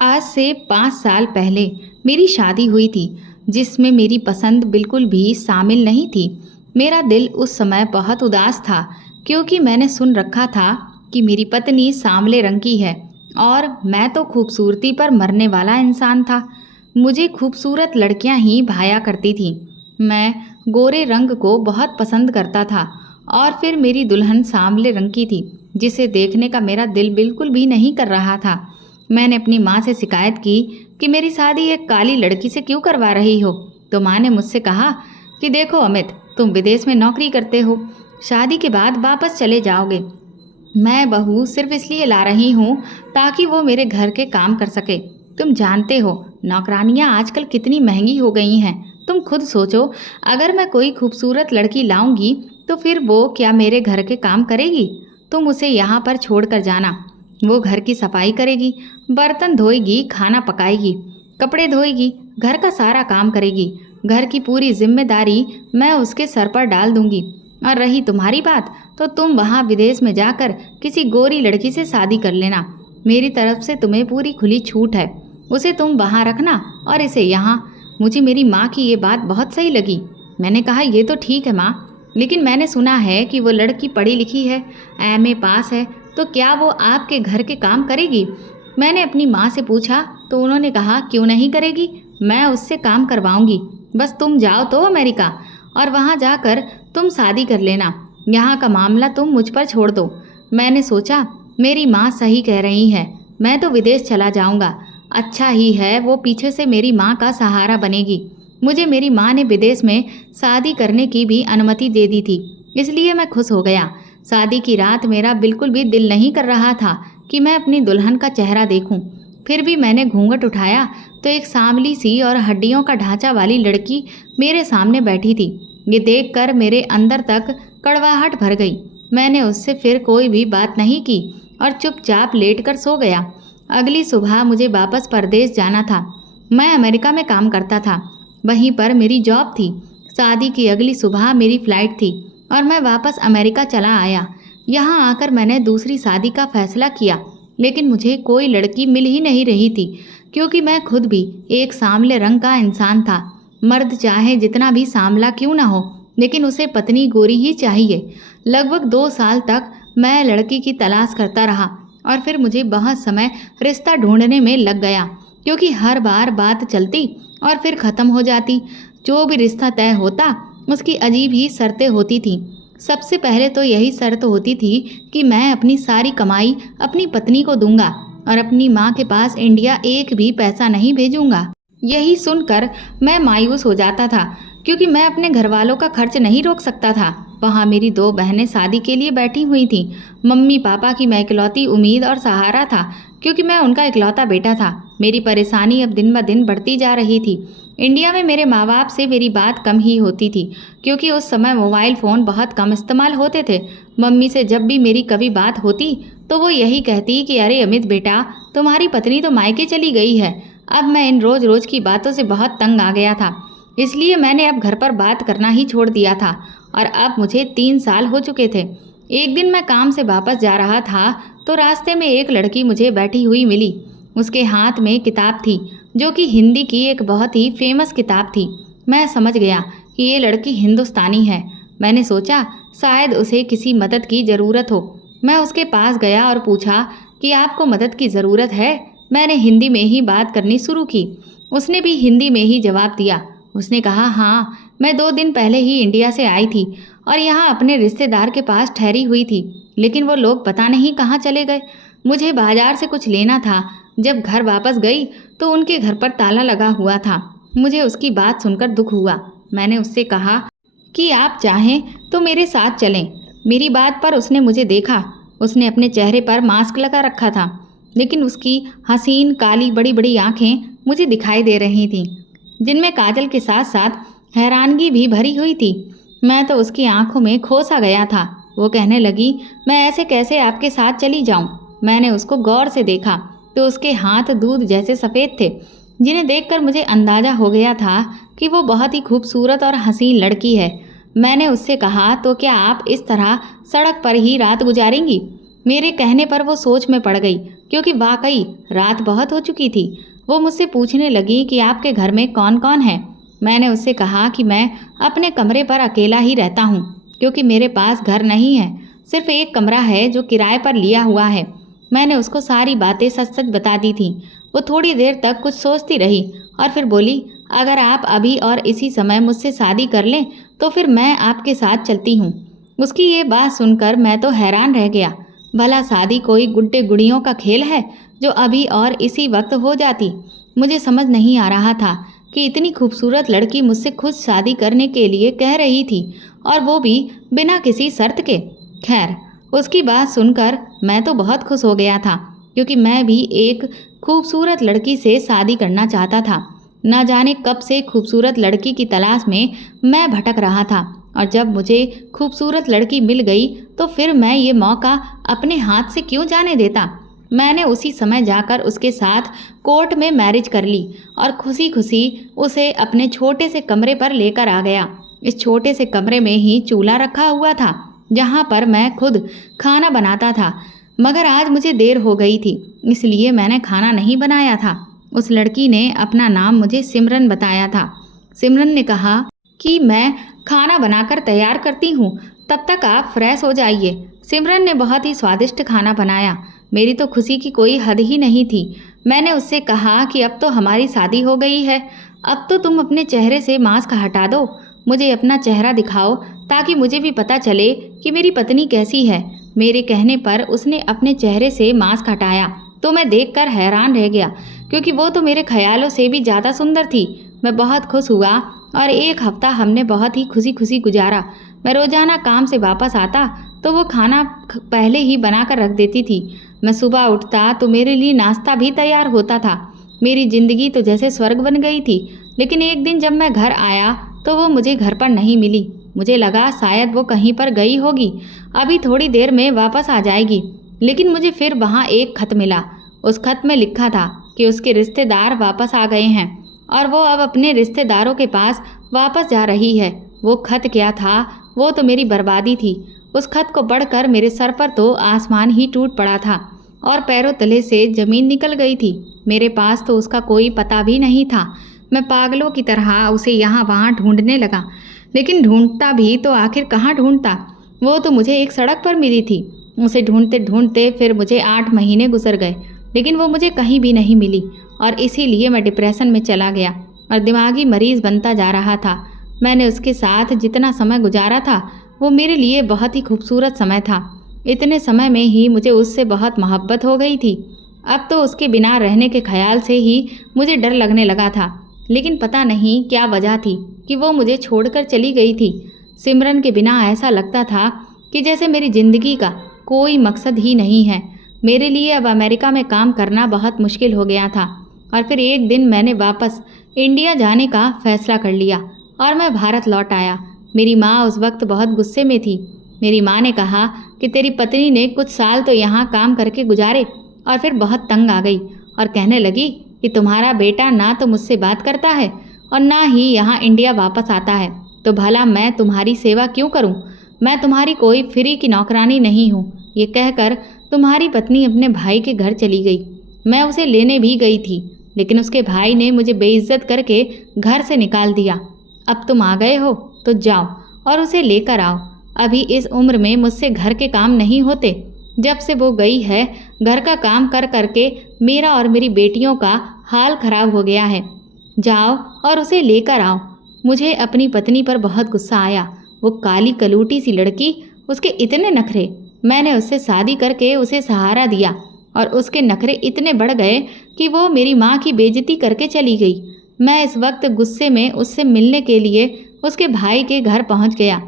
आज से 5 साल पहले मेरी शादी हुई थी, जिसमें मेरी पसंद बिल्कुल भी शामिल नहीं थी। मेरा दिल उस समय बहुत उदास था, क्योंकि मैंने सुन रखा था कि मेरी पत्नी सांवले रंग की है और मैं तो खूबसूरती पर मरने वाला इंसान था। मुझे खूबसूरत लड़कियां ही भाया करती थीं। मैं गोरे रंग को बहुत पसंद करता था और फिर मेरी दुल्हन सांवले रंग की थी, जिसे देखने का मेरा दिल बिल्कुल भी नहीं कर रहा था। मैंने अपनी माँ से शिकायत की कि मेरी शादी एक काली लड़की से क्यों करवा रही हो। तो माँ ने मुझसे कहा कि देखो अमित, तुम विदेश में नौकरी करते हो, शादी के बाद वापस चले जाओगे। मैं बहू सिर्फ इसलिए ला रही हूँ ताकि वो मेरे घर के काम कर सके। तुम जानते हो नौकरानियाँ आजकल कितनी महंगी हो गई हैं। तुम खुद सोचो, अगर मैं कोई खूबसूरत लड़की लाऊंगी तो फिर वो क्या मेरे घर के काम करेगी? तुम उसे यहाँ पर छोड़ कर जाना। वो घर की सफाई करेगी, बर्तन धोएगी, खाना पकाएगी, कपड़े धोएगी, घर का सारा काम करेगी। घर की पूरी जिम्मेदारी मैं उसके सर पर डाल दूंगी। और रही तुम्हारी बात, तो तुम वहाँ विदेश में जाकर किसी गोरी लड़की से शादी कर लेना। मेरी तरफ से तुम्हें पूरी खुली छूट है। उसे तुम वहाँ रखना और इसे यहाँ। मुझे मेरी माँ की ये बात बहुत सही लगी। मैंने कहा, ये तो ठीक है माँ, लेकिन मैंने सुना है कि वो लड़की पढ़ी लिखी है, एमए पास है, तो क्या वो आपके घर के काम करेगी? मैंने अपनी माँ से पूछा तो उन्होंने कहा, क्यों नहीं करेगी, मैं उससे काम करवाऊंगी। बस तुम जाओ तो अमेरिका और वहाँ जाकर तुम शादी कर लेना। यहाँ का मामला तुम मुझ पर छोड़ दो। मैंने सोचा, मेरी माँ सही कह रही है, मैं तो विदेश चला जाऊँगा। अच्छा ही है वो पीछे से मेरी माँ का सहारा बनेगी। मुझे मेरी माँ ने विदेश में शादी करने की भी अनुमति दे दी थी, इसलिए मैं खुश हो गया। शादी की रात मेरा बिल्कुल भी दिल नहीं कर रहा था कि मैं अपनी दुल्हन का चेहरा देखूं। फिर भी मैंने घूंघट उठाया तो एक सांवली सी और हड्डियों का ढांचा वाली लड़की मेरे सामने बैठी थी। ये देखकर मेरे अंदर तक कड़वाहट भर गई। मैंने उससे फिर कोई भी बात नहीं की और चुपचाप लेटकर सो गया। अगली सुबह मुझे वापस परदेश जाना था। मैं अमेरिका में काम करता था, वहीं पर मेरी जॉब थी। शादी की अगली सुबह मेरी फ़्लाइट थी और मैं वापस अमेरिका चला आया। यहाँ आकर मैंने दूसरी शादी का फैसला किया, लेकिन मुझे कोई लड़की मिल ही नहीं रही थी, क्योंकि मैं खुद भी एक सांवले रंग का इंसान था। मर्द चाहे जितना भी सांवला क्यों ना हो, लेकिन उसे पत्नी गोरी ही चाहिए। लगभग 2 साल तक मैं लड़की की तलाश करता रहा और फिर मुझे बहुत समय रिश्ता ढूंढने में लग गया, क्योंकि हर बार बात चलती और फिर ख़त्म हो जाती। जो भी रिश्ता तय होता उसकी अजीब ही शर्तें होती थीं। सबसे पहले तो यही शर्त होती थी कि मैं अपनी सारी कमाई अपनी पत्नी को दूंगा और अपनी माँ के पास इंडिया एक भी पैसा नहीं भेजूंगा। यही सुनकर मैं मायूस हो जाता था, क्योंकि मैं अपने घर वालों का खर्च नहीं रोक सकता था। वहाँ मेरी 2 बहनें शादी के लिए बैठी हुई थीं। मम्मी पापा की मैं इकलौती उम्मीद और सहारा था, क्योंकि मैं उनका इकलौता बेटा था। मेरी परेशानी अब दिन ब दिन बढ़ती जा रही थी। इंडिया में मेरे माँ बाप से मेरी बात कम ही होती थी, क्योंकि उस समय मोबाइल फ़ोन बहुत कम इस्तेमाल होते थे। मम्मी से जब भी मेरी कभी बात होती तो वो यही कहती कि अरे अमित बेटा, तुम्हारी पत्नी तो मायके चली गई है। अब मैं इन रोज़ रोज़ की बातों से बहुत तंग आ गया था, इसलिए मैंने अब घर पर बात करना ही छोड़ दिया था और अब मुझे 3 साल हो चुके थे। एक दिन मैं काम से वापस जा रहा था तो रास्ते में एक लड़की मुझे बैठी हुई मिली। उसके हाथ में किताब थी, जो कि हिंदी की एक बहुत ही फेमस किताब थी। मैं समझ गया कि ये लड़की हिंदुस्तानी है। मैंने सोचा शायद उसे किसी मदद की ज़रूरत हो। मैं उसके पास गया और पूछा कि आपको मदद की ज़रूरत है? मैंने हिंदी में ही बात करनी शुरू की। उसने भी हिंदी में ही जवाब दिया। उसने कहा, हाँ, मैं 2 दिन पहले ही इंडिया से आई थी और यहाँ अपने रिश्तेदार के पास ठहरी हुई थी, लेकिन वो लोग पता नहीं कहाँ चले गए। मुझे बाजार से कुछ लेना था। जब घर वापस गई तो उनके घर पर ताला लगा हुआ था। मुझे उसकी बात सुनकर दुख हुआ। मैंने उससे कहा कि आप चाहें तो मेरे साथ चलें। मेरी बात पर उसने मुझे देखा। उसने अपने चेहरे पर मास्क लगा रखा था, लेकिन उसकी हसीन काली बड़ी बड़ी आँखें मुझे दिखाई दे रही थीं, जिनमें काजल के साथ साथ हैरानगी भी भरी हुई थी। मैं तो उसकी आंखों में खो सा गया था। वो कहने लगी, मैं ऐसे कैसे आपके साथ चली जाऊं? मैंने उसको गौर से देखा तो उसके हाथ दूध जैसे सफ़ेद थे, जिन्हें देखकर मुझे अंदाज़ा हो गया था कि वो बहुत ही खूबसूरत और हसीन लड़की है। मैंने उससे कहा, तो क्या आप इस तरह सड़क पर ही रात गुजारेंगी? मेरे कहने पर वो सोच में पड़ गई, क्योंकि वाकई रात बहुत हो चुकी थी। वो मुझसे पूछने लगी कि आपके घर में कौन कौन है। मैंने उससे कहा कि मैं अपने कमरे पर अकेला ही रहता हूँ, क्योंकि मेरे पास घर नहीं है, सिर्फ एक कमरा है जो किराए पर लिया हुआ है। मैंने उसको सारी बातें सच सच बता दी थी। वो थोड़ी देर तक कुछ सोचती रही और फिर बोली, अगर आप अभी और इसी समय मुझसे शादी कर लें तो फिर मैं आपके साथ चलती हूँ। उसकी ये बात सुनकर मैं तो हैरान रह गया। भला शादी कोई गुड्डे गुड़ियों का खेल है जो अभी और इसी वक्त हो जाती। मुझे समझ नहीं आ रहा था कि इतनी खूबसूरत लड़की मुझसे खुद शादी करने के लिए कह रही थी, और वो भी बिना किसी शर्त के। खैर, उसकी बात सुनकर मैं तो बहुत खुश हो गया था, क्योंकि मैं भी एक खूबसूरत लड़की से शादी करना चाहता था। न जाने कब से खूबसूरत लड़की की तलाश में मैं भटक रहा था, और जब मुझे खूबसूरत लड़की मिल गई तो फिर मैं ये मौका अपने हाथ से क्यों जाने देता। मैंने उसी समय जाकर उसके साथ कोर्ट में मैरिज कर ली और खुशी खुशी उसे अपने छोटे से कमरे पर लेकर आ गया। इस छोटे से कमरे में ही चूल्हा रखा हुआ था, जहाँ पर मैं खुद खाना बनाता था। मगर आज मुझे देर हो गई थी, इसलिए मैंने खाना नहीं बनाया था। उस लड़की ने अपना नाम मुझे सिमरन बताया था। सिमरन ने कहा कि मैं खाना बनाकर तैयार करती हूँ, तब तक आप फ्रेश हो जाइए। सिमरन ने बहुत ही स्वादिष्ट खाना बनाया। मेरी तो खुशी की कोई हद ही नहीं थी। मैंने उससे कहा कि अब तो हमारी शादी हो गई है, अब तो तुम अपने चेहरे से मास्क हटा दो, मुझे अपना चेहरा दिखाओ ताकि मुझे भी पता चले कि मेरी पत्नी कैसी है। मेरे कहने पर उसने अपने चेहरे से मास्क हटाया तो मैं देखकर हैरान रह गया, क्योंकि वो तो मेरे ख्यालों से भी ज़्यादा सुंदर थी। मैं बहुत खुश हुआ और एक हफ्ता हमने बहुत ही खुशी खुशी गुजारा। मैं रोज़ाना काम से वापस आता तो वो खाना पहले ही बना कर रख देती थी। मैं सुबह उठता तो मेरे लिए नाश्ता भी तैयार होता था। मेरी ज़िंदगी तो जैसे स्वर्ग बन गई थी। लेकिन एक दिन जब मैं घर आया तो वो मुझे घर पर नहीं मिली। मुझे लगा शायद वो कहीं पर गई होगी, अभी थोड़ी देर में वापस आ जाएगी। लेकिन मुझे फिर वहाँ एक खत मिला। उस खत में लिखा था कि उसके रिश्तेदार वापस आ गए हैं और वो अब अपने रिश्तेदारों के पास वापस जा रही है। वो खत क्या था, वो तो मेरी बर्बादी थी। उस खत को पढ़कर मेरे सर पर तो आसमान ही टूट पड़ा था और पैरों तले से ज़मीन निकल गई थी। मेरे पास तो उसका कोई पता भी नहीं था। मैं पागलों की तरह उसे यहाँ वहाँ ढूंढने लगा, लेकिन ढूंढता भी तो आखिर कहाँ ढूंढता। वो तो मुझे एक सड़क पर मिली थी। उसे ढूंढते ढूंढते फिर मुझे 8 महीने गुजर गए, लेकिन वो मुझे कहीं भी नहीं मिली, और इसीलिए मैं डिप्रेशन में चला गया और दिमागी मरीज बनता जा रहा था। मैंने उसके साथ जितना समय गुजारा था वो मेरे लिए बहुत ही खूबसूरत समय था। इतने समय में ही मुझे उससे बहुत मोहब्बत हो गई थी। अब तो उसके बिना रहने के ख्याल से ही मुझे डर लगने लगा था। लेकिन पता नहीं क्या वजह थी कि वो मुझे छोड़कर चली गई थी। सिमरन के बिना ऐसा लगता था कि जैसे मेरी ज़िंदगी का कोई मकसद ही नहीं है। मेरे लिए अब अमेरिका में काम करना बहुत मुश्किल हो गया था। और फिर एक दिन मैंने वापस इंडिया जाने का फ़ैसला कर लिया और मैं भारत लौट आया। मेरी माँ उस वक्त बहुत गुस्से में थी। मेरी माँ ने कहा कि तेरी पत्नी ने कुछ साल तो यहाँ काम करके गुजारे और फिर बहुत तंग आ गई और कहने लगी कि तुम्हारा बेटा ना तो मुझसे बात करता है और ना ही यहाँ इंडिया वापस आता है, तो भला मैं तुम्हारी सेवा क्यों करूँ। मैं तुम्हारी कोई फ्री की नौकरानी नहीं हूँ। ये कहकर तुम्हारी पत्नी अपने भाई के घर चली गई। मैं उसे लेने भी गई थी, लेकिन उसके भाई ने मुझे बेइज्जत करके घर से निकाल दिया। अब तुम आ गए हो तो जाओ और उसे लेकर आओ। अभी इस उम्र में मुझसे घर के काम नहीं होते। जब से वो गई है घर का काम कर करके मेरा और मेरी बेटियों का हाल खराब हो गया है। जाओ और उसे लेकर आओ। मुझे अपनी पत्नी पर बहुत गुस्सा आया। वो काली कलूटी सी लड़की, उसके इतने नखरे। मैंने उससे शादी करके उसे सहारा दिया और उसके नखरे इतने बढ़ गए कि वो मेरी माँ की बेइज्जती करके चली गई। मैं इस वक्त गुस्से में उससे मिलने के लिए उसके भाई के घर पहुँच गया,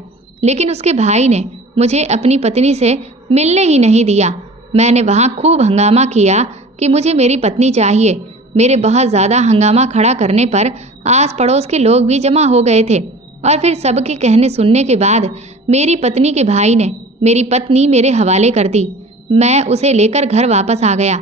लेकिन उसके भाई ने मुझे अपनी पत्नी से मिलने ही नहीं दिया। मैंने वहाँ खूब हंगामा किया कि मुझे मेरी पत्नी चाहिए। मेरे बहुत ज़्यादा हंगामा खड़ा करने पर आस पड़ोस के लोग भी जमा हो गए थे और फिर सबके कहने सुनने के बाद मेरी पत्नी के भाई ने मेरी पत्नी मेरे हवाले कर दी। मैं उसे लेकर घर वापस आ गया।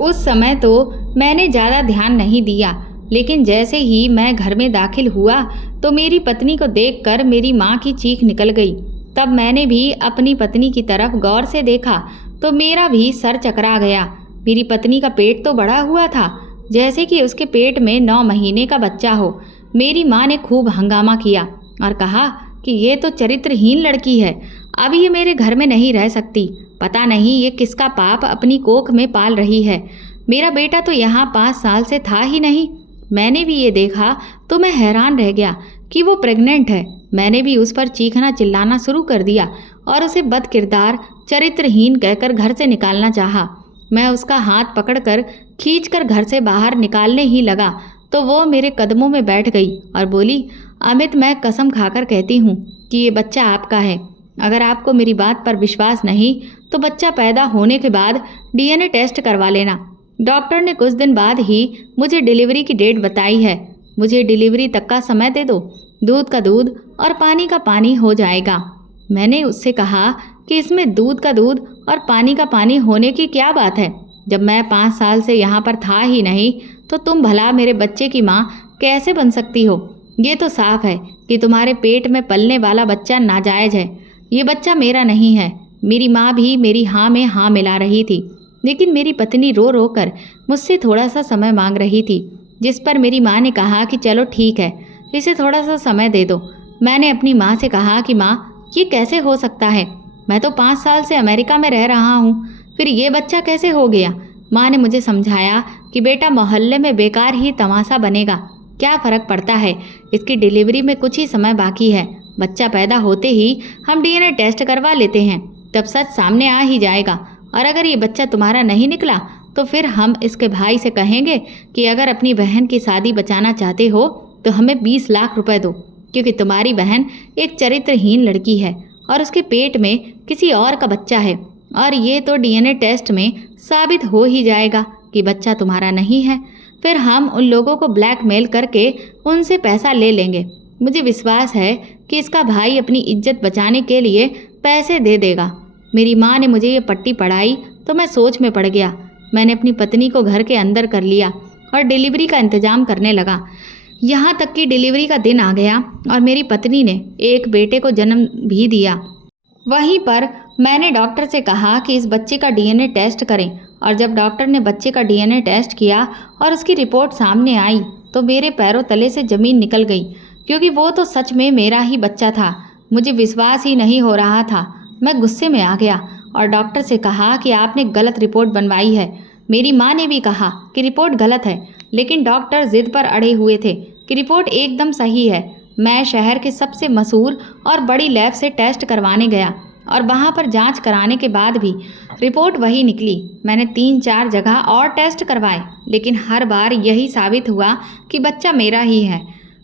उस समय तो मैंने ज़्यादा ध्यान नहीं दिया, लेकिन जैसे ही मैं घर में दाखिल हुआ तो मेरी पत्नी को देखकर मेरी माँ की चीख निकल गई। तब मैंने भी अपनी पत्नी की तरफ गौर से देखा तो मेरा भी सर चकरा गया। मेरी पत्नी का पेट तो बढ़ा हुआ था, जैसे कि उसके पेट में 9 महीने का बच्चा हो। मेरी माँ ने खूब हंगामा किया और कहा कि ये तो चरित्रहीन लड़की है, अब ये मेरे घर में नहीं रह सकती। पता नहीं ये किसका पाप अपनी कोख में पाल रही है। मेरा बेटा तो यहाँ 5 साल से था ही नहीं। मैंने भी ये देखा तो मैं हैरान रह गया कि वो प्रेग्नेंट है। मैंने भी उस पर चीखना चिल्लाना शुरू कर दिया और उसे बदकिरदार, चरित्रहीन कहकर घर से निकालना चाहा। मैं उसका हाथ पकड़कर खींचकर घर से बाहर निकालने ही लगा तो वो मेरे कदमों में बैठ गई और बोली, अमित, मैं कसम खाकर कहती हूँ कि ये बच्चा आपका है। अगर आपको मेरी बात पर विश्वास नहीं तो बच्चा पैदा होने के बाद डीएनए टेस्ट करवा लेना। डॉक्टर ने कुछ दिन बाद ही मुझे डिलीवरी की डेट बताई है। मुझे डिलीवरी तक का समय दे दो, दूध का दूध और पानी का पानी हो जाएगा। मैंने उससे कहा कि इसमें दूध का दूध और पानी का पानी होने की क्या बात है? जब मैं 5 साल से यहाँ पर था ही नहीं तो तुम भला मेरे बच्चे की माँ कैसे बन सकती हो? ये तो साफ है कि तुम्हारे पेट में पलने वाला बच्चा नाजायज है। ये बच्चा मेरा नहीं है। मेरी माँ भी मेरी हाँ में हाँ मिला रही थी, लेकिन मेरी पत्नी रो रो कर मुझसे थोड़ा सा समय मांग रही थी, जिस पर मेरी माँ ने कहा कि चलो ठीक है, इसे थोड़ा सा समय दे दो। मैंने अपनी माँ से कहा कि माँ, ये कैसे हो सकता है? मैं तो 5 साल से अमेरिका में रह रहा हूँ, फिर ये बच्चा कैसे हो गया? माँ ने मुझे समझाया कि बेटा, मोहल्ले में बेकार ही तमाशा बनेगा, क्या फ़र्क पड़ता है? इसकी डिलीवरी में कुछ ही समय बाकी है। बच्चा पैदा होते ही हम डीएनए टेस्ट करवा लेते हैं, तब सच सामने आ ही जाएगा। और अगर ये बच्चा तुम्हारा नहीं निकला तो फिर हम इसके भाई से कहेंगे कि अगर अपनी बहन की शादी बचाना चाहते हो तो हमें 20 लाख रुपए दो, क्योंकि तुम्हारी बहन एक चरित्रहीन लड़की है और उसके पेट में किसी और का बच्चा है। और ये तो डीएनए टेस्ट में साबित हो ही जाएगा कि बच्चा तुम्हारा नहीं है। फिर हम उन लोगों को ब्लैकमेल करके उनसे पैसा ले लेंगे। मुझे विश्वास है कि इसका भाई अपनी इज्जत बचाने के लिए पैसे दे देगा। मेरी माँ ने मुझे ये पट्टी पढ़ाई तो मैं सोच में पड़ गया। मैंने अपनी पत्नी को घर के अंदर कर लिया और डिलीवरी का इंतजाम करने लगा। यहाँ तक कि डिलीवरी का दिन आ गया और मेरी पत्नी ने एक बेटे को जन्म भी दिया। वहीं पर मैंने डॉक्टर से कहा कि इस बच्चे का डीएनए टेस्ट करें, और जब डॉक्टर ने बच्चे का डीएनए टेस्ट किया और उसकी रिपोर्ट सामने आई तो मेरे पैरों तले से ज़मीन निकल गई, क्योंकि वो तो सच में मेरा ही बच्चा था। मुझे विश्वास ही नहीं हो रहा था। मैं गुस्से में आ गया और डॉक्टर से कहा कि आपने गलत रिपोर्ट बनवाई है। मेरी माँ ने भी कहा कि रिपोर्ट गलत है, लेकिन डॉक्टर जिद पर अड़े हुए थे कि रिपोर्ट एकदम सही है। मैं शहर के सबसे मशहूर और बड़ी लैब से टेस्ट करवाने गया और वहाँ पर जांच कराने के बाद भी रिपोर्ट वही निकली। मैंने 3-4 जगह और टेस्ट करवाए, लेकिन हर बार यही साबित हुआ कि बच्चा मेरा ही है।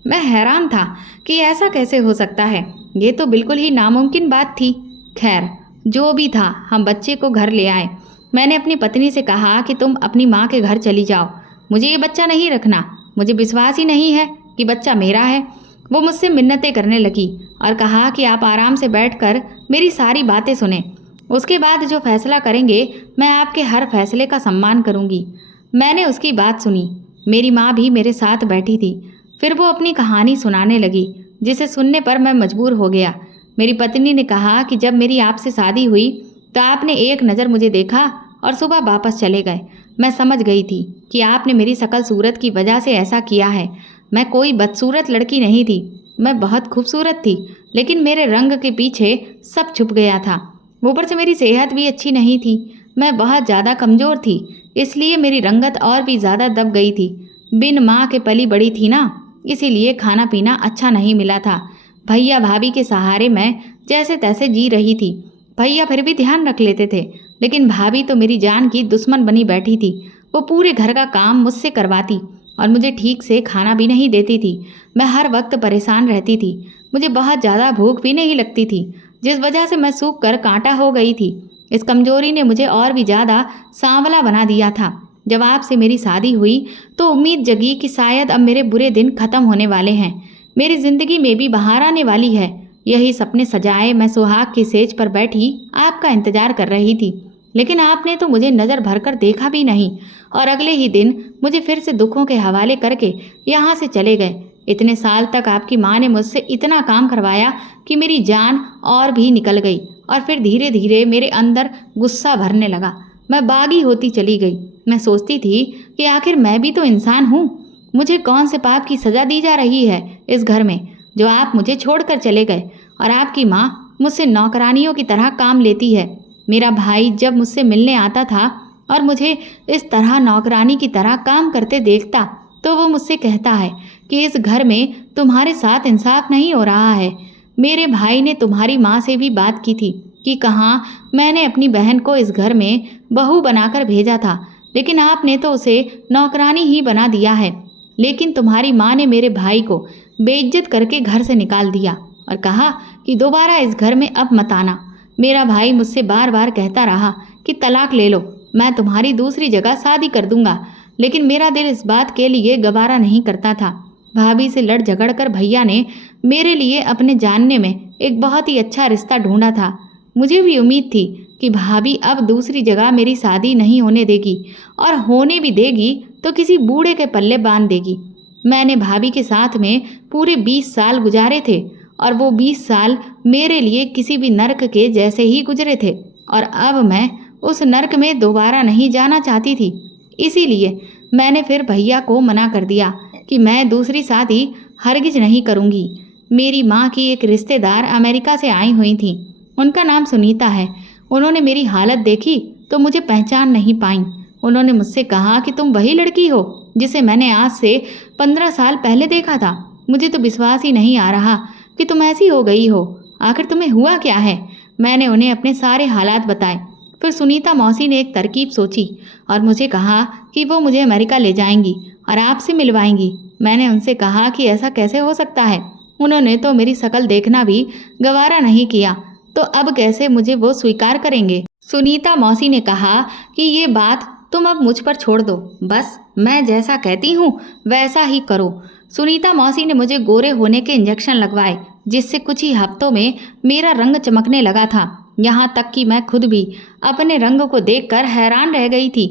मैं हैरान था कि ऐसा कैसे हो सकता है। ये तो बिल्कुल ही नामुमकिन बात थी। खैर, जो भी था, हम बच्चे को घर ले आए। मैंने अपनी पत्नी से कहा कि तुम अपनी माँ के घर चली जाओ, मुझे ये बच्चा नहीं रखना। मुझे विश्वास ही नहीं है कि बच्चा मेरा है। वो मुझसे मिन्नतें करने लगी और कहा कि आप आराम से बैठकर मेरी सारी बातें सुनें। उसके बाद जो फैसला करेंगे, मैं आपके हर फैसले का सम्मान करूंगी। मैंने उसकी बात सुनी। मेरी माँ भी मेरे साथ बैठी थी। फिर वो अपनी कहानी सुनाने लगी, जिसे सुनने पर मैं मजबूर हो गया। मेरी पत्नी ने कहा कि जब मेरी आपसे शादी हुई तो आपने एक नज़र मुझे देखा और सुबह वापस चले गए। मैं समझ गई थी कि आपने मेरी शकल सूरत की वजह से ऐसा किया है। मैं कोई बदसूरत लड़की नहीं थी, मैं बहुत खूबसूरत थी, लेकिन मेरे रंग के पीछे सब छुप गया था। ऊपर से मेरी सेहत भी अच्छी नहीं थी। मैं बहुत ज़्यादा कमज़ोर थी, इसलिए मेरी रंगत और भी ज़्यादा दब गई थी। बिन माँ के पली बड़ी थी ना, इसीलिए खाना पीना अच्छा नहीं मिला था। भैया भाभी के सहारे मैं जैसे तैसे जी रही थी। भैया फिर भी ध्यान रख लेते थे, लेकिन भाभी तो मेरी जान की दुश्मन बनी बैठी थी। वो पूरे घर का काम मुझसे करवाती और मुझे ठीक से खाना भी नहीं देती थी। मैं हर वक्त परेशान रहती थी। मुझे बहुत ज़्यादा भूख भी नहीं लगती थी, जिस वजह से मैं सूख कर कांटा हो गई थी। इस कमजोरी ने मुझे और भी ज़्यादा सांवला बना दिया था। जब आपसे मेरी शादी हुई तो उम्मीद जगी कि शायद अब मेरे बुरे दिन खत्म होने वाले हैं, मेरी ज़िंदगी में भी बहार आने वाली है। यही सपने सजाए मैं सुहाग की सेज पर बैठी आपका इंतजार कर रही थी, लेकिन आपने तो मुझे नज़र भरकर देखा भी नहीं और अगले ही दिन मुझे फिर से दुखों के हवाले करके यहाँ से चले गए। इतने साल तक आपकी माँ ने मुझसे इतना काम करवाया कि मेरी जान और भी निकल गई और फिर धीरे धीरे मेरे अंदर गुस्सा भरने लगा। मैं बागी होती चली गई। मैं सोचती थी कि आखिर मैं भी तो इंसान हूँ। मुझे कौन से पाप की सज़ा दी जा रही है इस घर में, जो आप मुझे छोड़कर चले गए और आपकी माँ मुझसे नौकरानियों की तरह काम लेती है। मेरा भाई जब मुझसे मिलने आता था और मुझे इस तरह नौकरानी की तरह काम करते देखता तो वो मुझसे कहता है कि इस घर में तुम्हारे साथ इंसाफ नहीं हो रहा है। मेरे भाई ने तुम्हारी माँ से भी बात की थी कि कहाँ मैंने अपनी बहन को इस घर में बहू बनाकर भेजा था, लेकिन आपने तो उसे नौकरानी ही बना दिया है। लेकिन तुम्हारी माँ ने मेरे भाई को बेइज्जत करके घर से निकाल दिया और कहा कि दोबारा इस घर में अब मत आना। मेरा भाई मुझसे बार बार कहता रहा कि तलाक ले लो, मैं तुम्हारी दूसरी जगह शादी कर दूंगा, लेकिन मेरा दिल इस बात के लिए गवारा नहीं करता था। भाभी से लड़ झगड़ कर भैया ने मेरे लिए अपने जानने में एक बहुत ही अच्छा रिश्ता ढूंढा था। मुझे भी उम्मीद थी कि भाभी अब दूसरी जगह मेरी शादी नहीं होने देगी, और होने भी देगी तो किसी बूढ़े के पल्ले बांध देगी। मैंने भाभी के साथ में पूरे 20 साल गुजारे थे और वो 20 साल मेरे लिए किसी भी नर्क के जैसे ही गुजरे थे, और अब मैं उस नर्क में दोबारा नहीं जाना चाहती थी। इसीलिए मैंने फिर भैया को मना कर दिया कि मैं दूसरी शादी हरगिज नहीं करूँगी। मेरी माँ की एक रिश्तेदार अमेरिका से आई हुई थी, उनका नाम सुनीता है। उन्होंने मेरी हालत देखी तो मुझे पहचान नहीं पाई। उन्होंने मुझसे कहा कि तुम वही लड़की हो जिसे मैंने आज से 15 साल पहले देखा था। मुझे तो विश्वास ही नहीं आ रहा कि तुम ऐसी हो गई हो। आखिर तुम्हें हुआ क्या है? मैंने उन्हें अपने सारे हालात बताए। फिर सुनीता मौसी ने एक तरकीब सोची और मुझे कहा कि वो मुझे अमेरिका ले जाएंगी और आपसे मिलवाएंगी। मैंने उनसे कहा कि ऐसा कैसे हो सकता है, उन्होंने तो मेरी शक्ल देखना भी गवारा नहीं किया, तो अब कैसे मुझे वो स्वीकार करेंगे। सुनीता मौसी ने कहा कि ये बात तुम अब मुझ पर छोड़ दो, बस मैं जैसा कहती हूँ वैसा ही करो। सुनीता मौसी ने मुझे गोरे होने के इंजेक्शन लगवाए, जिससे कुछ ही हफ्तों में मेरा रंग चमकने लगा था। यहाँ तक कि मैं खुद भी अपने रंग को देखकर हैरान रह गई थी।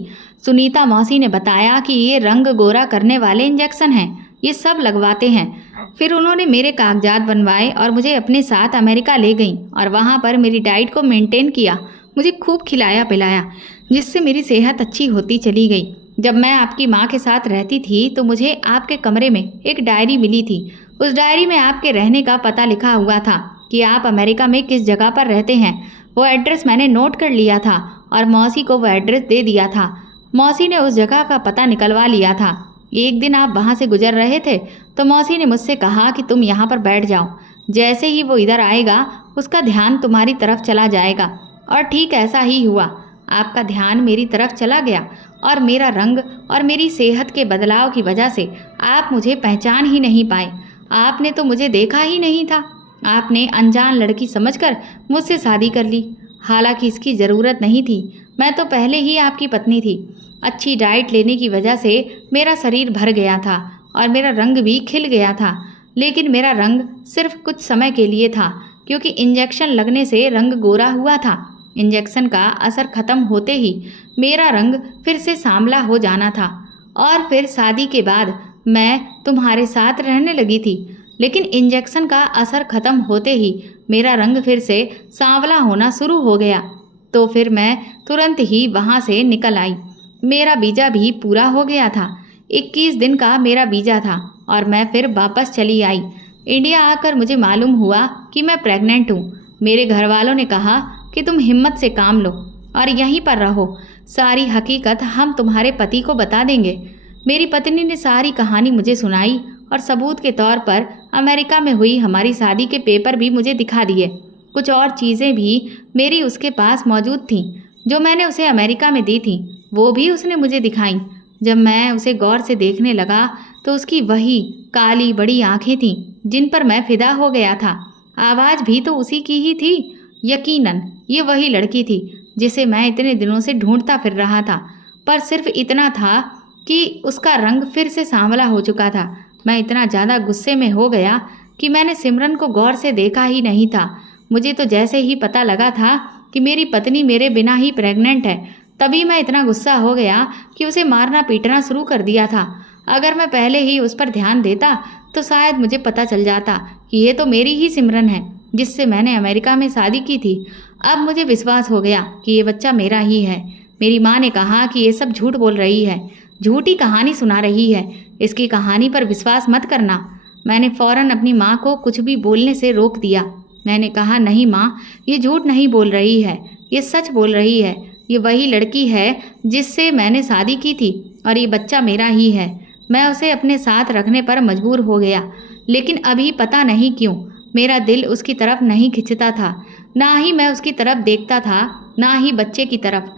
सुनीता मौसी ने बताया कि ये रंग गोरा करने वाले इंजेक्शन हैं, ये सब लगवाते हैं। फिर उन्होंने मेरे कागजात बनवाए और मुझे अपने साथ अमेरिका ले गईं और वहाँ पर मेरी डाइट को मेंटेन किया। मुझे खूब खिलाया पिलाया, जिससे मेरी सेहत अच्छी होती चली गई। जब मैं आपकी माँ के साथ रहती थी तो मुझे आपके कमरे में एक डायरी मिली थी। उस डायरी में आपके रहने का पता लिखा हुआ था कि आप अमेरिका में किस जगह पर रहते हैं। वो एड्रेस मैंने नोट कर लिया था और मौसी को वो एड्रेस दे दिया था। मौसी ने उस जगह का पता निकलवा लिया था। एक दिन आप वहाँ से गुजर रहे थे तो मौसी ने मुझसे कहा कि तुम यहाँ पर बैठ जाओ, जैसे ही वो इधर आएगा उसका ध्यान तुम्हारी तरफ चला जाएगा। और ठीक ऐसा ही हुआ, आपका ध्यान मेरी तरफ चला गया और मेरा रंग और मेरी सेहत के बदलाव की वजह से आप मुझे पहचान ही नहीं पाए। आपने तो मुझे देखा ही नहीं था। आपने अनजान लड़की समझकर मुझसे शादी कर ली, हालांकि इसकी ज़रूरत नहीं थी। मैं तो पहले ही आपकी पत्नी थी। अच्छी डाइट लेने की वजह से मेरा शरीर भर गया था और मेरा रंग भी खिल गया था, लेकिन मेरा रंग सिर्फ कुछ समय के लिए था, क्योंकि इंजेक्शन लगने से रंग गोरा हुआ था। इंजेक्शन का असर खत्म होते ही मेरा रंग फिर से सांवला हो जाना था और फिर शादी के बाद मैं तुम्हारे साथ रहने लगी थी। लेकिन इंजेक्शन का असर खत्म होते ही मेरा रंग फिर से सांवला होना शुरू हो गया, तो फिर मैं तुरंत ही वहाँ से निकल आई। मेरा वीज़ा भी पूरा हो गया था। 21 दिन का मेरा वीज़ा था और मैं फिर वापस चली आई। इंडिया आकर मुझे मालूम हुआ कि मैं प्रेग्नेंट हूँ। मेरे घर वालों ने कहा कि तुम हिम्मत से काम लो और यहीं पर रहो, सारी हकीकत हम तुम्हारे पति को बता देंगे। मेरी पत्नी ने सारी कहानी मुझे सुनाई और सबूत के तौर पर अमेरिका में हुई हमारी शादी के पेपर भी मुझे दिखा दिए। कुछ और चीज़ें भी मेरी उसके पास मौजूद थीं जो मैंने उसे अमेरिका में दी थी, वो भी उसने मुझे दिखाई। जब मैं उसे गौर से देखने लगा तो उसकी वही काली बड़ी आंखें थीं जिन पर मैं फिदा हो गया था। आवाज़ भी तो उसी की ही थी। यकीनन ये वही लड़की थी जिसे मैं इतने दिनों से ढूंढता फिर रहा था। पर सिर्फ इतना था कि उसका रंग फिर से सांवला हो चुका था। मैं इतना ज़्यादा गुस्से में हो गया कि मैंने सिमरन को गौर से देखा ही नहीं था। मुझे तो जैसे ही पता लगा था कि मेरी पत्नी मेरे बिना ही प्रेग्नेंट है, तभी मैं इतना गुस्सा हो गया कि उसे मारना पीटना शुरू कर दिया था। अगर मैं पहले ही उस पर ध्यान देता तो शायद मुझे पता चल जाता कि ये तो मेरी ही सिमरन है जिससे मैंने अमेरिका में शादी की थी। अब मुझे विश्वास हो गया कि ये बच्चा मेरा ही है। मेरी माँ ने कहा कि ये सब झूठ बोल रही है, झूठी कहानी सुना रही है, इसकी कहानी पर विश्वास मत करना। मैंने फौरन अपनी माँ को कुछ भी बोलने से रोक दिया। मैंने कहा, नहीं माँ, ये झूठ नहीं बोल रही है, ये सच बोल रही है। ये वही लड़की है जिससे मैंने शादी की थी और ये बच्चा मेरा ही है। मैं उसे अपने साथ रखने पर मजबूर हो गया, लेकिन अभी पता नहीं क्यों मेरा दिल उसकी तरफ नहीं खिंचता था। ना ही मैं उसकी तरफ देखता था, ना ही बच्चे की तरफ।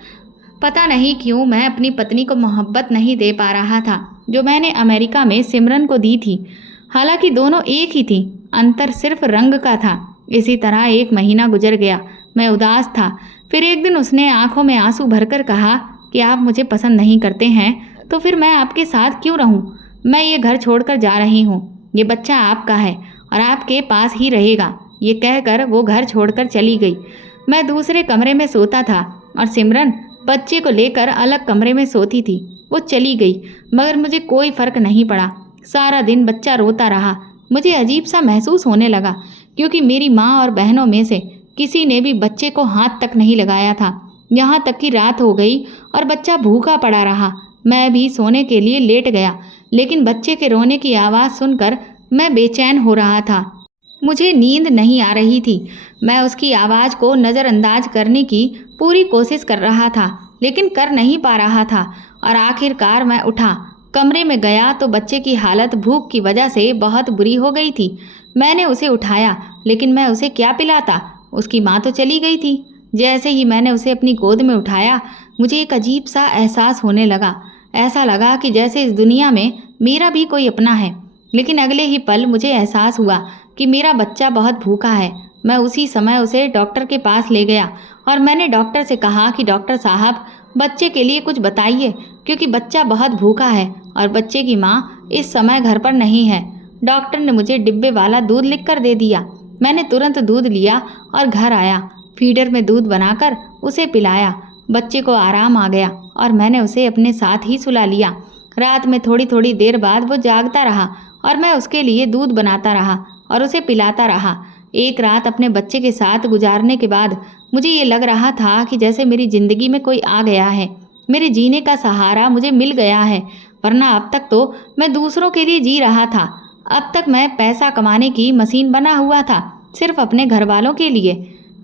पता नहीं क्यों मैं अपनी पत्नी को मोहब्बत नहीं दे पा रहा था जो मैंने अमेरिका में सिमरन को दी थी। हालांकि दोनों एक ही थी, अंतर सिर्फ रंग का था। इसी तरह 1 महीना गुजर गया। मैं उदास था। फिर एक दिन उसने आंखों में आंसू भरकर कहा कि आप मुझे पसंद नहीं करते हैं तो फिर मैं आपके साथ क्यों रहूं? मैं ये घर छोड़कर जा रही हूँ। ये बच्चा आपका है और आपके पास ही रहेगा। ये कहकर वो घर छोड़कर चली गई। मैं दूसरे कमरे में सोता था और सिमरन बच्चे को लेकर अलग कमरे में सोती थी। वो चली गई मगर मुझे कोई फर्क नहीं पड़ा। सारा दिन बच्चा रोता रहा। मुझे अजीब सा महसूस होने लगा क्योंकि मेरी माँ और बहनों में से किसी ने भी बच्चे को हाथ तक नहीं लगाया था। यहाँ तक कि रात हो गई और बच्चा भूखा पड़ा रहा। मैं भी सोने के लिए लेट गया, लेकिन बच्चे के रोने की आवाज़ सुनकर मैं बेचैन हो रहा था। मुझे नींद नहीं आ रही थी। मैं उसकी आवाज़ को नज़रअंदाज करने की पूरी कोशिश कर रहा था, लेकिन कर नहीं पा रहा था और आखिरकार मैं उठा। कमरे में गया तो बच्चे की हालत भूख की वजह से बहुत बुरी हो गई थी। मैंने उसे उठाया, लेकिन मैं उसे क्या पिलाता? उसकी माँ तो चली गई थी। जैसे ही मैंने उसे अपनी गोद में उठाया, मुझे एक अजीब सा एहसास होने लगा। ऐसा लगा कि जैसे इस दुनिया में मेरा भी कोई अपना है। लेकिन अगले ही पल मुझे एहसास हुआ कि मेरा बच्चा बहुत भूखा है। मैं उसी समय उसे डॉक्टर के पास ले गया और मैंने डॉक्टर से कहा कि डॉक्टर साहब, बच्चे के लिए कुछ बताइए क्योंकि बच्चा बहुत भूखा है और बच्चे की माँ इस समय घर पर नहीं है। डॉक्टर ने मुझे डिब्बे वाला दूध लिख कर दे दिया। मैंने तुरंत दूध लिया और घर आया। फीडर में दूध बनाकर उसे पिलाया। बच्चे को आराम आ गया और मैंने उसे अपने साथ ही सुला लिया। रात में थोड़ी थोड़ी देर बाद वो जागता रहा और मैं उसके लिए दूध बनाता रहा और उसे पिलाता रहा। एक रात अपने बच्चे के साथ गुजारने के बाद मुझे ये लग रहा था कि जैसे मेरी ज़िंदगी में कोई आ गया है। मेरे जीने का सहारा मुझे मिल गया है, वरना अब तक तो मैं दूसरों के लिए जी रहा था। अब तक मैं पैसा कमाने की मशीन बना हुआ था, सिर्फ अपने घर वालों के लिए।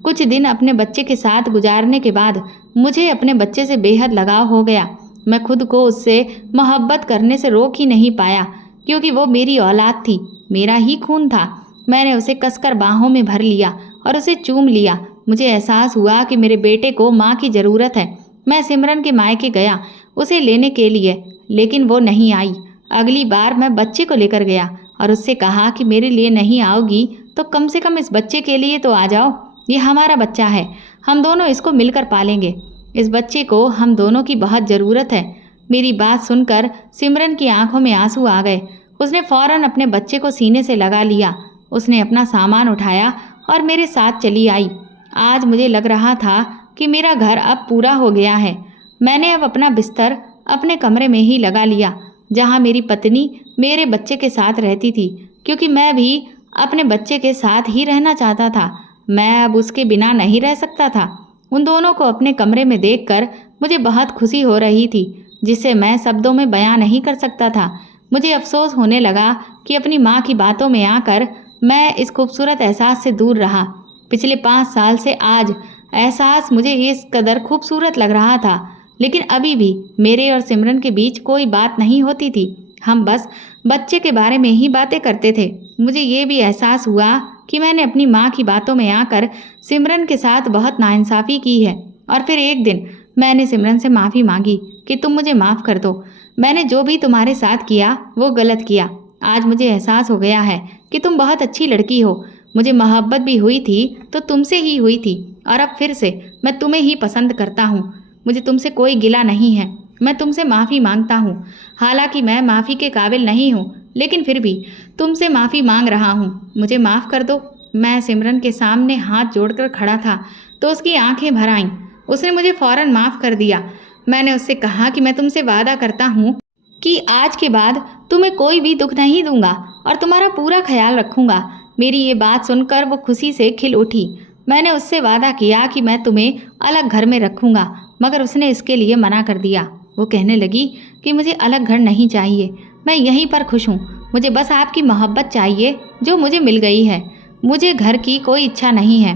कुछ दिन अपने बच्चे के साथ गुजारने के बाद मुझे अपने बच्चे से बेहद लगाव हो गया। मैं खुद को उससे मोहब्बत करने से रोक ही नहीं पाया क्योंकि वो मेरी औलाद थी, मेरा ही खून था। मैंने उसे कसकर बाहों में भर लिया और उसे चूम लिया। मुझे एहसास हुआ कि मेरे बेटे को माँ की ज़रूरत है। मैं सिमरन के मायके गया उसे लेने के लिए, लेकिन वो नहीं आई। अगली बार मैं बच्चे को लेकर गया और उससे कहा कि मेरे लिए नहीं आओगी तो कम से कम इस बच्चे के लिए तो आ जाओ। ये हमारा बच्चा है, हम दोनों इसको मिलकर पालेंगे। इस बच्चे को हम दोनों की बहुत ज़रूरत है। मेरी बात सुनकर सिमरन की आंखों में आंसू आ गए। उसने फौरन अपने बच्चे को सीने से लगा लिया। उसने अपना सामान उठाया और मेरे साथ चली आई। आज मुझे लग रहा था कि मेरा घर अब पूरा हो गया है। मैंने अब अपना बिस्तर अपने कमरे में ही लगा लिया जहाँ मेरी पत्नी मेरे बच्चे के साथ रहती थी, क्योंकि मैं भी अपने बच्चे के साथ ही रहना चाहता था। मैं अब उसके बिना नहीं रह सकता था। उन दोनों को अपने कमरे में देखकर मुझे बहुत खुशी हो रही थी, जिसे मैं शब्दों में बयां नहीं कर सकता था। मुझे अफसोस होने लगा कि अपनी माँ की बातों में आकर मैं इस खूबसूरत एहसास से दूर रहा। पिछले 5 साल से आज एहसास मुझे इस कदर खूबसूरत लग रहा था, लेकिन अभी भी मेरे और सिमरन के बीच कोई बात नहीं होती थी। हम बस बच्चे के बारे में ही बातें करते थे। मुझे ये भी एहसास हुआ कि मैंने अपनी माँ की बातों में आकर सिमरन के साथ बहुत नाइंसाफ़ी की है। और फिर एक दिन मैंने सिमरन से माफ़ी मांगी कि तुम मुझे माफ़ कर दो। मैंने जो भी तुम्हारे साथ किया वो गलत किया। आज मुझे एहसास हो गया है कि तुम बहुत अच्छी लड़की हो। मुझे मोहब्बत भी हुई थी तो तुमसे ही हुई थी और अब फिर से मैं तुम्हें ही पसंद करता हूँ। मुझे तुमसे कोई गिला नहीं है। मैं तुमसे माफ़ी मांगता हूँ। हालांकि मैं माफ़ी के काबिल नहीं हूँ, लेकिन फिर भी तुमसे माफ़ी मांग रहा हूँ। मुझे माफ़ कर दो। मैं सिमरन के सामने हाथ जोड़कर खड़ा था तो उसकी आंखें भर आईं। उसने मुझे फ़ौरन माफ़ कर दिया। मैंने उससे कहा कि मैं तुमसे वादा करता हूँ कि आज के बाद तुम्हें कोई भी दुख नहीं दूंगा और तुम्हारा पूरा ख्याल रखूंगा। मेरी ये बात सुनकर वो खुशी से खिल उठी। मैंने उससे वादा किया कि मैं तुम्हें अलग घर में रखूंगा, मगर उसने इसके लिए मना कर दिया। वो कहने लगी कि मुझे अलग घर नहीं चाहिए, मैं यहीं पर खुश हूँ। मुझे बस आपकी मोहब्बत चाहिए जो मुझे मिल गई है। मुझे घर की कोई इच्छा नहीं है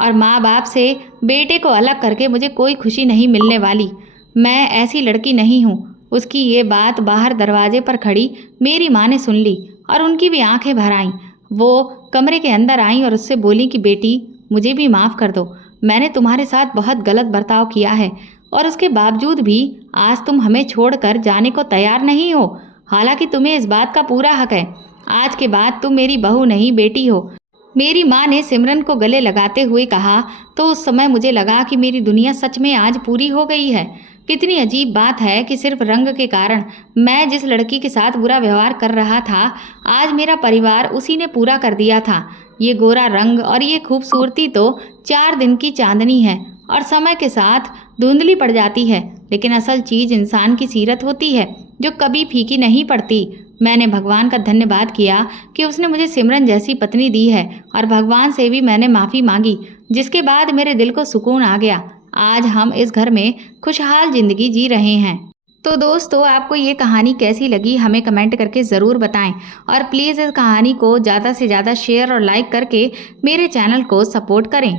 और माँ बाप से बेटे को अलग करके मुझे कोई खुशी नहीं मिलने वाली। मैं ऐसी लड़की नहीं हूँ। उसकी ये बात बाहर दरवाजे पर खड़ी मेरी माँ ने सुन ली और उनकी भी आंखें भर आईं। वो कमरे के अंदर आईं और उससे बोली कि बेटी, मुझे भी माफ़ कर दो। मैंने तुम्हारे साथ बहुत गलत बर्ताव किया है और उसके बावजूद भी आज तुम हमें छोड़कर जाने को तैयार नहीं हो। हालांकि तुम्हें इस बात का पूरा हक है। आज के बाद तुम मेरी बहू नहीं बेटी हो। मेरी माँ ने सिमरन को गले लगाते हुए कहा तो उस समय मुझे लगा कि मेरी दुनिया सच में आज पूरी हो गई है। कितनी अजीब बात है कि सिर्फ रंग के कारण मैं जिस लड़की के साथ बुरा व्यवहार कर रहा था, आज मेरा परिवार उसी ने पूरा कर दिया था। ये गोरा रंग और ये खूबसूरती तो 4 दिन की चांदनी है और समय के साथ धुंधली पड़ जाती है, लेकिन असल चीज़ इंसान की सीरत होती है जो कभी फीकी नहीं पड़ती। मैंने भगवान का धन्यवाद किया कि उसने मुझे सिमरन जैसी पत्नी दी है और भगवान से भी मैंने माफ़ी मांगी, जिसके बाद मेरे दिल को सुकून आ गया। आज हम इस घर में खुशहाल जिंदगी जी रहे हैं। तो दोस्तों, आपको ये कहानी कैसी लगी हमें कमेंट करके ज़रूर बताएं और प्लीज़ इस कहानी को ज़्यादा से ज़्यादा शेयर और लाइक करके मेरे चैनल को सपोर्ट करें।